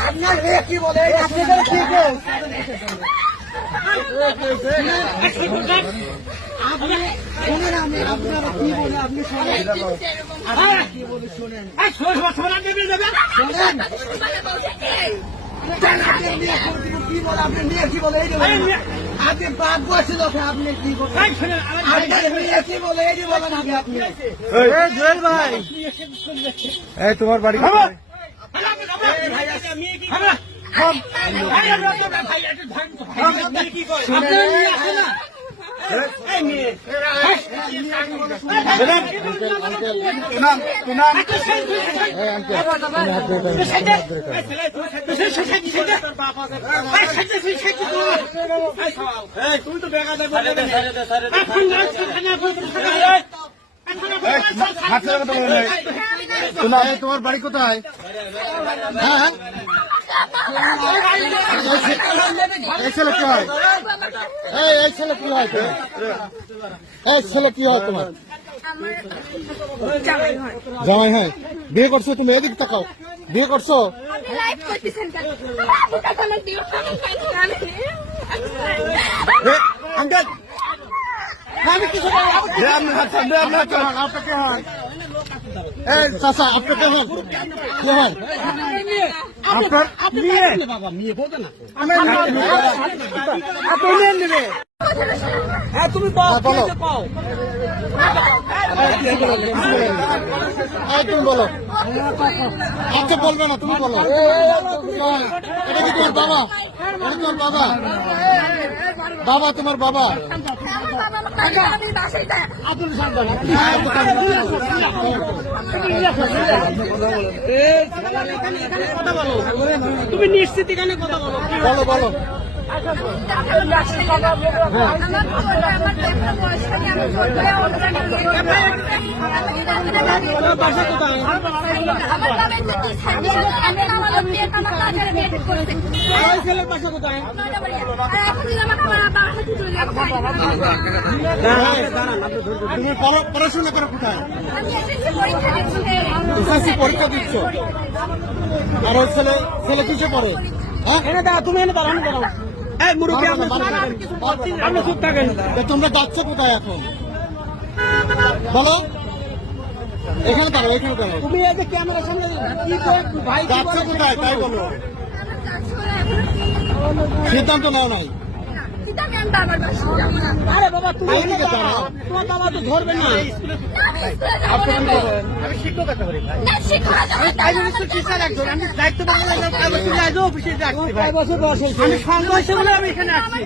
আপনার মেয়ে কি বলে? আপনি যেন আপনি শোনেন আমি আপনারা কি বলে আপনি শোনেন। কি বলে শোনেন। শোনেন। কি বলে কি। আপনি বাদ বসে লোকে আপনি কি বলেন? কি বলে আপনি তোমার বাড়ি তুমি তো বেগা দেবো হাত ছেড়ে কথা বলে তোমার বাড়ি কোথায়? হ্যাঁ এই ছেলে কি হয়? এই এই ছেলে কি হয় তোমার? এই ছেলে কি হয় তোমার? জামাই হয়। হয় বিয়ে করছ তুমি এদিক তাকাও। বিয়ে করছ? আমি আমি কিছু। আপনাকে হয়? চাচা আপনাকে হন? কে হন? আপনার মেয়ে? হ্যাঁ তুমি হ্যাঁ, বলো। কে তুমি বলো। আচ্ছা বলবে না তুমি বলো। এটা কি তোমার বাবা? এটা তোমার বাবা? বাবা তোমার বাবা। তুমি নিশ্চিত এখানে কথা বলো। বলো বলো। তুমি পড়া- পড়াশোনা করো কোথায়? পরীক্ষা দিচ্ছি। আর ছেলে ছেলে কিসে পড়ে? হ্যাঁ? এনে দাঁড়া তুমি এনে দাঁড়ানো দাঁড়াও। তোমরা যাচ্ছ কোথায় এখন? বলো। এখানে দাঁড়ো এখানে দাঁড়ো তুমি এই যে ক্যামেরার সামনে কি করে ভাই যাচ্ছ কোথায়? তাই বলো। সিদ্ধান্ত নেওয়া নাই। আমার বাসায় যাব না আরে বাবা তুমি এদিকে দাঁড়াও। দাঁড়াও। তোমার বাবা তো ধরবে না। আমি স্কুলে যাব না না শিক্ষা যাব আমি দায়িত্ব অফিসে যাচ্ছি ভাই। বছর বয়স হয়েছে। আমি সংঘর্ষে বলে আমি এখানে আসছি।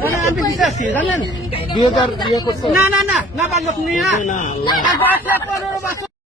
মানে আমি বিশে আসছি। জানেন? বিয়ে দেওয়ার না না না না পারল তুমি না পনেরো বছর।